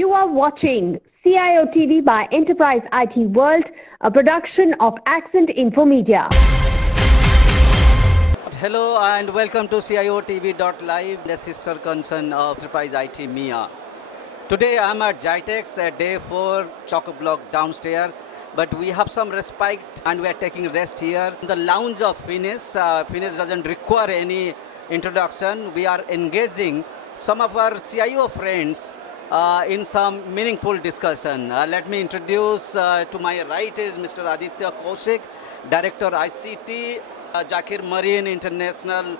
You are watching CIO TV by Enterprise IT World, a production of Accent Info Media. Hello and welcome to CIOTV.live, the sister concern of Enterprise IT MIA. Today I'm at Jitex at day 4, Choco-Block downstairs, but we have some respite and we are taking rest here. In the lounge of Finis, Finis doesn't require any introduction. We are engaging some of our CIO friends in some meaningful discussion. Let me introduce, to my right is Mr. Aditya Kaushik, Director ICT, Jakir Marine International,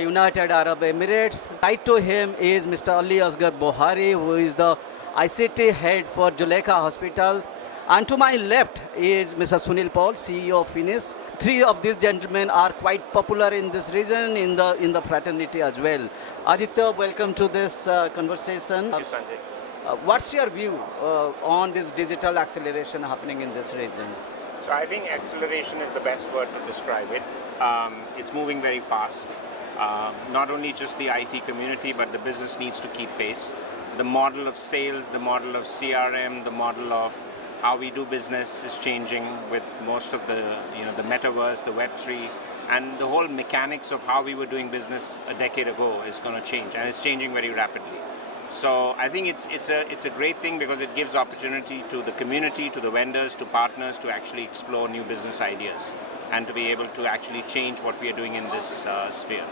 United Arab Emirates. Right to him is Mr. Ali Asgar Bohari, who is the ICT head for Juleka Hospital. And to my left is Mr. Sunil Paul, CEO of Finis. Three of these gentlemen are quite popular in this region, in the fraternity as well. Aditya, welcome to this conversation. Thank you, Sanjay. What's your view on this digital acceleration happening in this region? So I think acceleration is the best word to describe it. It's moving very fast. Not only just the IT community, but the business needs to keep pace. The model of sales, the model of CRM, the model of how we do business is changing with most of the metaverse, the Web3, and the whole mechanics of how we were doing business a decade ago is going to change, and it's changing very rapidly. So I think it's a great thing because it gives opportunity to the community, to the vendors, to partners to actually explore new business ideas and to be able to actually change what we are doing in this sphere.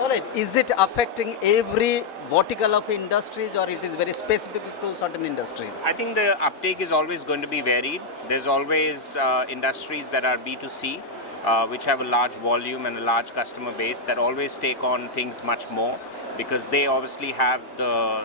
All right. Is it affecting every vertical of industries or it is very specific to certain industries? I think the uptake is always going to be varied. There's always industries that are B2C, which have a large volume and a large customer base that always take on things much more because they obviously have the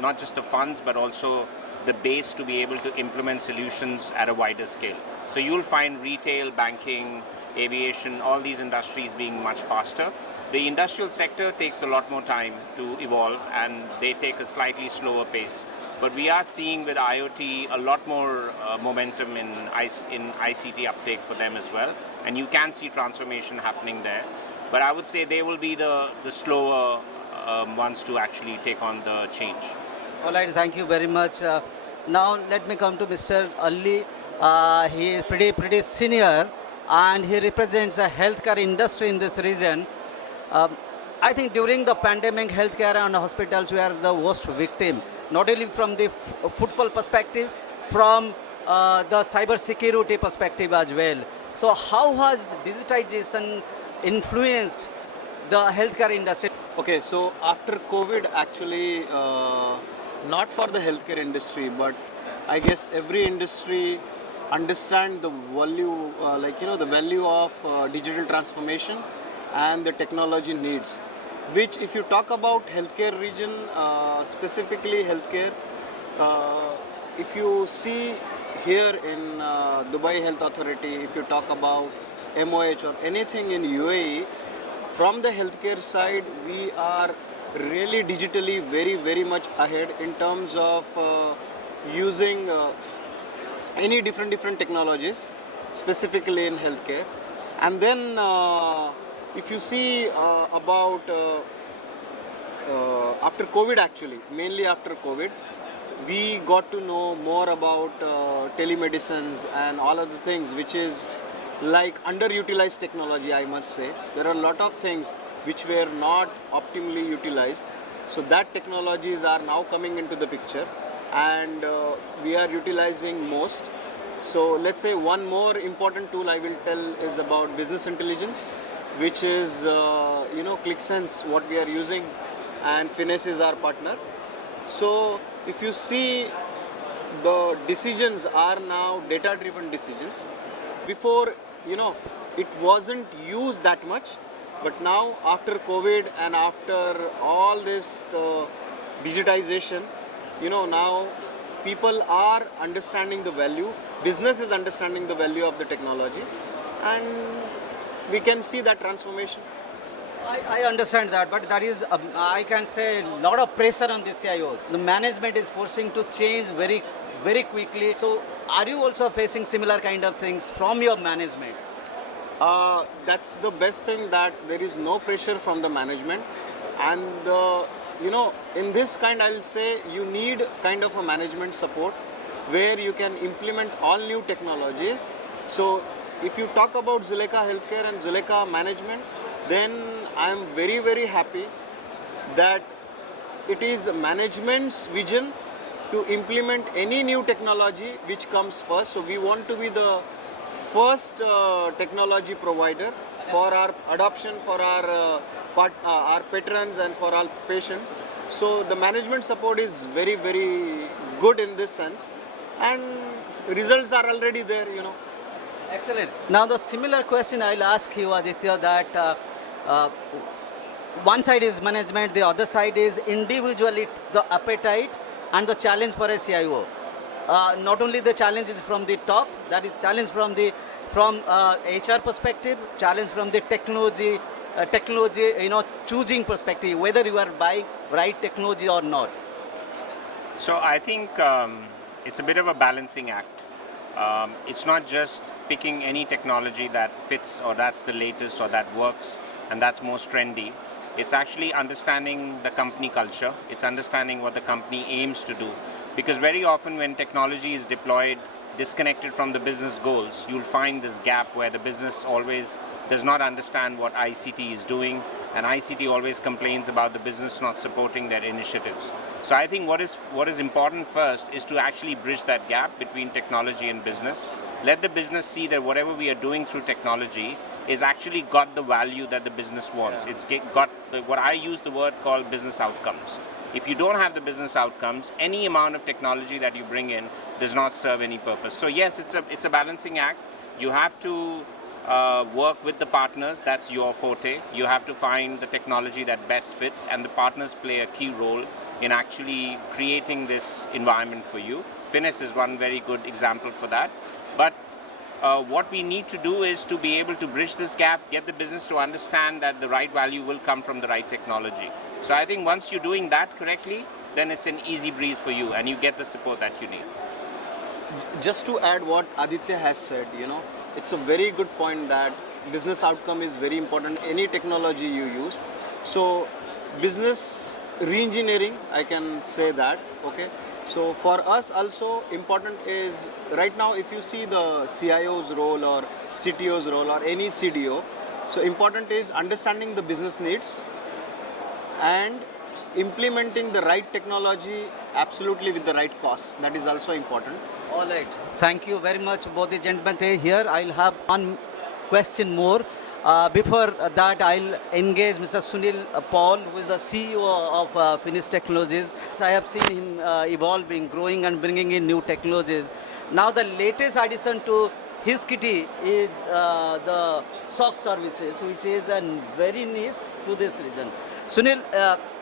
not just the funds but also the base to be able to implement solutions at a wider scale. So you'll find retail, banking, aviation, all these industries being much faster. The industrial sector takes a lot more time to evolve and they take a slightly slower pace. But we are seeing with IoT a lot more momentum in ICT uptake for them as well. And you can see transformation happening there. But I would say they will be the slower ones to actually take on the change. All right, thank you very much. Now let me come to Mr. Ali. He is pretty senior and he represents the healthcare industry in this region. I think during the pandemic, healthcare and hospitals were the worst victim, not only from the football perspective, from the cyber security perspective as well. So how has digitization influenced the healthcare industry? Okay, so after COVID, actually, not for the healthcare industry, but I guess every industry understand the value, the value of digital transformation and the technology needs. Which, if you talk about healthcare region, specifically healthcare, if you see here in Dubai Health Authority, if you talk about MOH or anything in UAE, from the healthcare side, we are really digitally very much ahead in terms of using any different technologies, specifically in healthcare. And then if you see about after COVID, actually, mainly after COVID, we got to know more about telemedicines and all of the things which is like underutilized technology, I must say. There are a lot of things which were not optimally utilized. So that technologies are now coming into the picture and we are utilizing most. So let's say one more important tool I will tell is about business intelligence, which is ClickSense, what we are using, and Finis is our partner. So if you see, the decisions are now data-driven decisions. Before, it wasn't used that much, but now after COVID and after all this digitization, now people are understanding the value, business is understanding the value of the technology, and we can see that transformation. I understand that, but there is, I can say, a lot of pressure on the CIO. The management is forcing to change very quickly. So are you also facing similar kind of things from your management? That's the best thing, that there is no pressure from the management, and the in this kind, I'll say you need kind of a management support where you can implement all new technologies. So if you talk about Zuleka Healthcare and Zuleka Management, then I am very, very happy that it is management's vision to implement any new technology which comes first. So we want to be the first technology provider for our adoption, for our patrons and for our patients. So the management support is very, very good in this sense, and results are already there. Excellent. Now the similar question I'll ask you, Aditya, that one side is management, the other side is individually the appetite and the challenge for a CIO. Not only the challenge is from the top, that is challenge from HR perspective, challenge from the technology, choosing perspective, whether you are buying right technology or not. So I think it's a bit of a balancing act. It's not just picking any technology that fits or that's the latest or that works and that's most trendy. It's actually understanding the company culture. It's understanding what the company aims to do. Because very often when technology is deployed disconnected from the business goals, you'll find this gap where the business always does not understand what ICT is doing, and ICT always complains about the business not supporting their initiatives. So I think what is important first is to actually bridge that gap between technology and business. Let the business see that whatever we are doing through technology is actually got the value that the business wants. It's got what I use the word called business outcomes. If you don't have the business outcomes, any amount of technology that you bring in does not serve any purpose. So yes, it's a balancing act. You have to work with the partners. That's your forte. You have to find the technology that best fits, and the partners play a key role in actually creating this environment for you. Finis is one very good example for that. But what we need to do is to be able to bridge this gap, get the business to understand that the right value will come from the right technology. So I think once you're doing that correctly, then it's an easy breeze for you and you get the support that you need. Just to add what Aditya has said, it's a very good point that business outcome is very important, any technology you use. So business re-engineering, I can say that, okay. So for us also important is, right now if you see the CIO's role or CTO's role or any CDO, so important is understanding the business needs and implementing the right technology absolutely with the right cost. That is also important. All right. Thank you very much, both the gentlemen here. I'll have one question more. Before that, I'll engage Mr. Sunil Paul, who is the CEO of Finis Technologies. I have seen him evolving, growing and bringing in new technologies. Now the latest addition to his kitty is the SOC services, which is a very niche to this region. Sunil,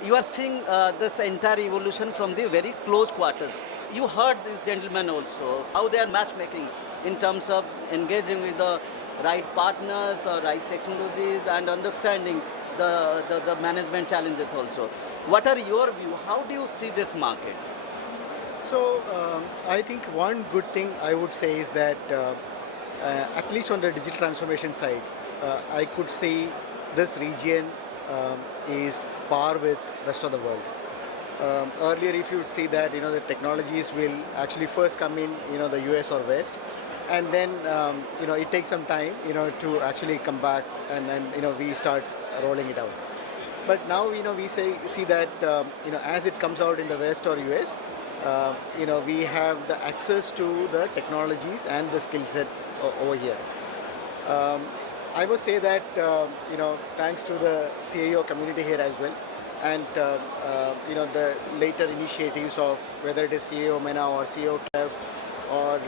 you are seeing this entire evolution from the very close quarters. You heard these gentlemen also, how they are matchmaking in terms of engaging with the right partners or right technologies and understanding the management challenges also. What are your view? How do you see this market? So I think one good thing I would say is that at least on the digital transformation side, I could see this region is par with rest of the world. Earlier, if you would see that the technologies will actually first come in the US or West, and then it takes some time to actually come back, and then we start rolling it out. But now we see that as it comes out in the West or US, we have the access to the technologies and the skill sets over here. I must say that thanks to the CIO community here as well, and the later initiatives of whether it is CIO MENA or CIO Club or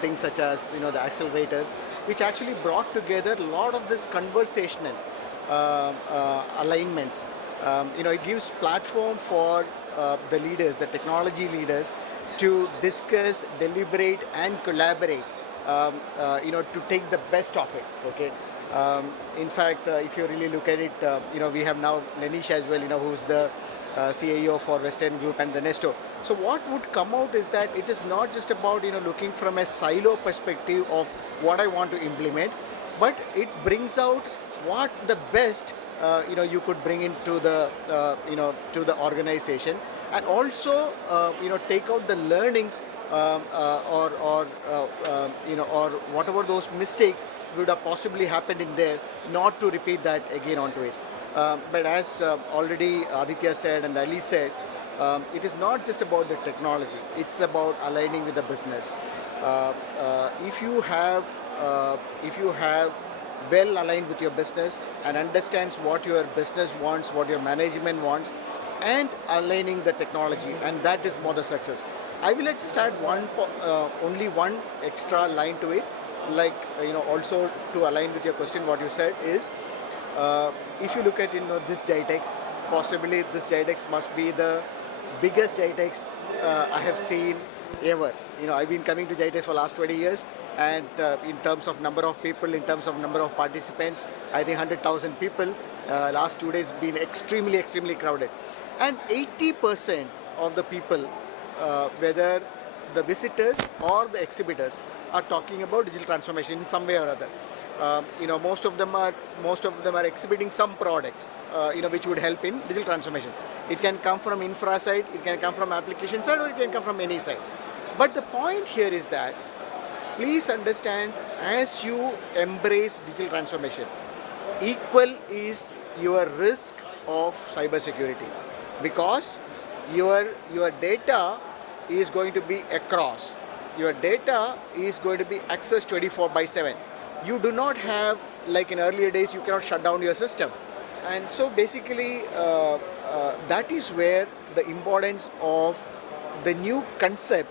things such as the accelerators, which actually brought together a lot of this conversational alignments. It gives platform for the leaders, the technology leaders, to discuss, deliberate, and collaborate. To take the best of it. Okay. In fact, if you really look at it, we have now Lenish as well, who's the CIO for Western Group and the Nesto. So what would come out is that it is not just about looking from a silo perspective of what I want to implement, but it brings out what the best you could bring into the to the organization, and also take out the learnings or whatever those mistakes would have possibly happened in there, not to repeat that again onto it. But as already Aditya said and Ali said, it is not just about the technology, it's about aligning with the business. If you have well aligned with your business and understands what your business wants, what your management wants, and aligning the technology, and that is more the success. I will just add only one extra line to it, like also to align with your question. What you said is, if you look at this GITEX, possibly this GITEX must be the biggest GITEX I have seen ever. I've been coming to GITEX for last 20 years, and in terms of number of people, in terms of number of participants, I think 100,000 people. Last 2 days been extremely crowded, and 80% of the people, whether the visitors or the exhibitors, are talking about digital transformation in some way or other. Most of them are exhibiting some products, which would help in digital transformation. It can come from infra side, it can come from application side, or it can come from any side. But the point here is that, please understand, as you embrace digital transformation, equal is your risk of cybersecurity, because your data is going to be across. Your data is going to be accessed 24/7. You do not have, like in earlier days, you cannot shut down your system. And so basically, that is where the importance of the new concept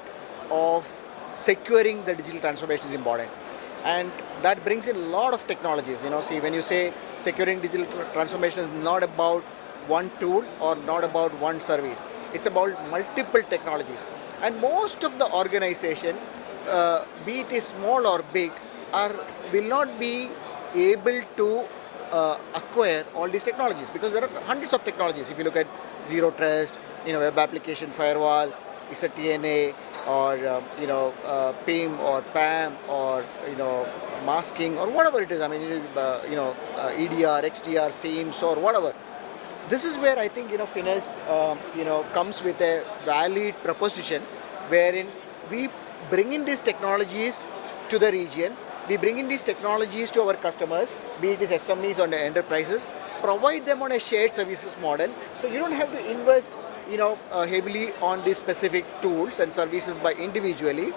of securing the digital transformation is important. And that brings in a lot of technologies. See, when you say securing digital transformation is not about one tool or not about one service. It's about multiple technologies. And most of the organization, be it is small or big, will not be able to acquire all these technologies, because there are hundreds of technologies. If you look at Zero Trust, web application firewall, is a TNA, or PIM or PAM, or masking, or whatever it is. I mean, EDR, XDR, SIEMs, or whatever. This is where I think Finas comes with a valid proposition, wherein we bring in these technologies to the region, we bring in these technologies to our customers, be it SMEs or the enterprises, provide them on a shared services model. So you don't have to invest heavily on these specific tools and services by individually,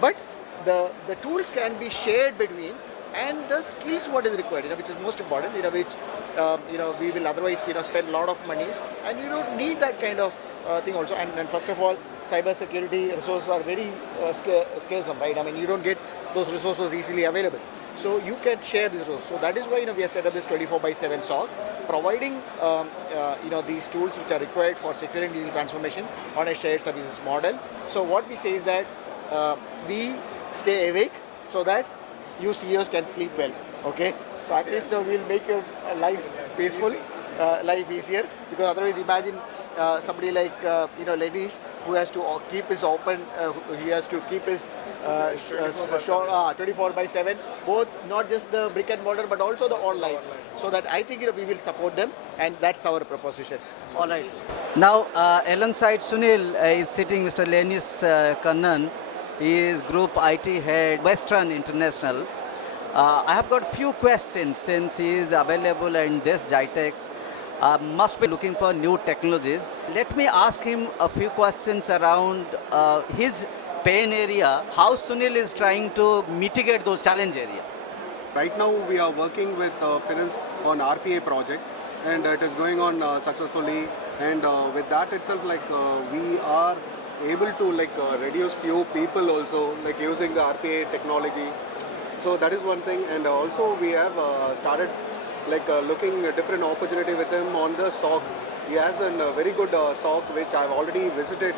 but the tools can be shared between, and the skills what is required, which is most important, which we will otherwise spend a lot of money, and you don't need that kind of thing also. And first of all, cyber security resources are very scarce, right? I mean, you don't get those resources easily available, so you can share these resources. So that is why we have set up this 24/7 SOC, providing these tools which are required for securing digital transformation on a shared services model. So what we say is that we stay awake so that you CEOs can sleep well. Okay, so at least we'll make your life peaceful, life easier, because otherwise imagine somebody like Lenish, who has to keep his open, he has to keep his 24/7, both not just the brick and mortar but also the online. So that I think we will support them, and that's our proposition. All right. Now, alongside Sunil is sitting Mr. Lenish Kannan. He is Group IT Head, Western International. I have got few questions, since he is available in this GITEX. Must be looking for new technologies. Let me ask him a few questions around his pain area, how Sunil is trying to mitigate those challenge areas. Right now we are working with Finas on RPA project, and it is going on successfully, and with that itself, we are able to reduce few people also, using the RPA technology. So that is one thing, and also we have started looking at different opportunity with him on the SOC. He has a very good SOC which I have already visited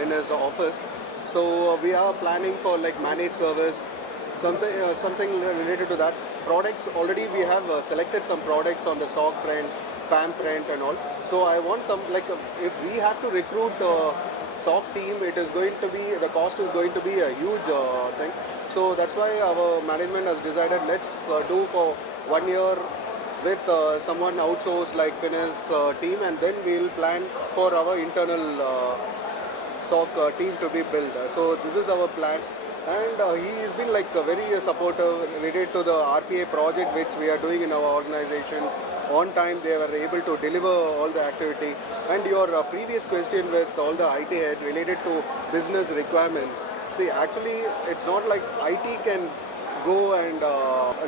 in his office. So we are planning for managed service, something related to that. Products, already we have selected some products on the SOC front, PAM front and all. So I want some, if we have to recruit SOC team, it is going to be, the cost is going to be a huge thing. So that's why our management has decided, let's do for 1 year with someone outsourced like Finis team, and then we'll plan for our internal SOC team to be built. So this is our plan, and he has been like very supportive related to the RPA project which we are doing in our organization. On time they were able to deliver all the activity. And your previous question with all the IT head related to business requirements. See, actually it's not like IT can go and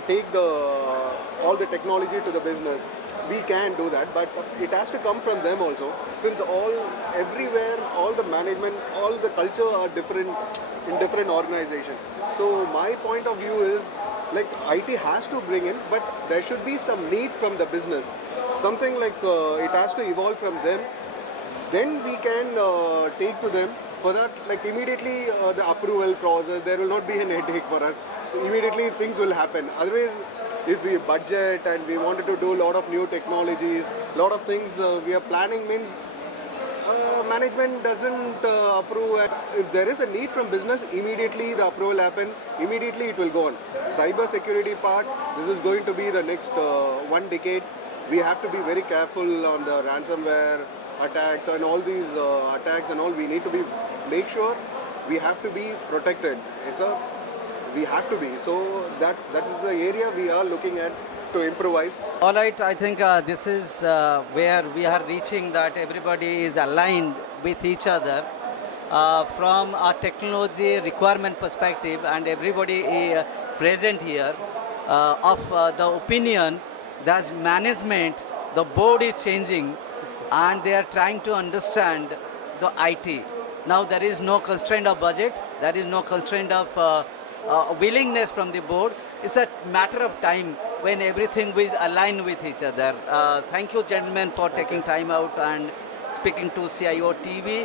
take all the technology to the business. We can do that, but it has to come from them also, since everywhere all the management, all the culture are different in different organizations. So my point of view is like IT has to bring in, but there should be some need from the business, something like it has to evolve from them, then we can take to them. For that, like immediately the approval process, there will not be an headache for us. Immediately things will happen. Otherwise, if we budget and we wanted to do a lot of new technologies, lot of things we are planning, means management doesn't approve. And if there is a need from business, immediately the approval happen, immediately it will go on. Cyber security part, this is going to be the next 1 decade. We have to be very careful on the ransomware attacks and all these attacks and all. We need to make sure we have to be protected. We have to be. So that is the area we are looking at to improvise. All right, I think this is where we are reaching, that everybody is aligned with each other from a technology requirement perspective, and everybody is present here of the opinion that management, the board is changing, and they are trying to understand the IT. Now there is no constraint of budget, there is no constraint of willingness from the board. It's a matter of time when everything will align with each other. Thank you, gentlemen, for taking time out and speaking to CIO TV.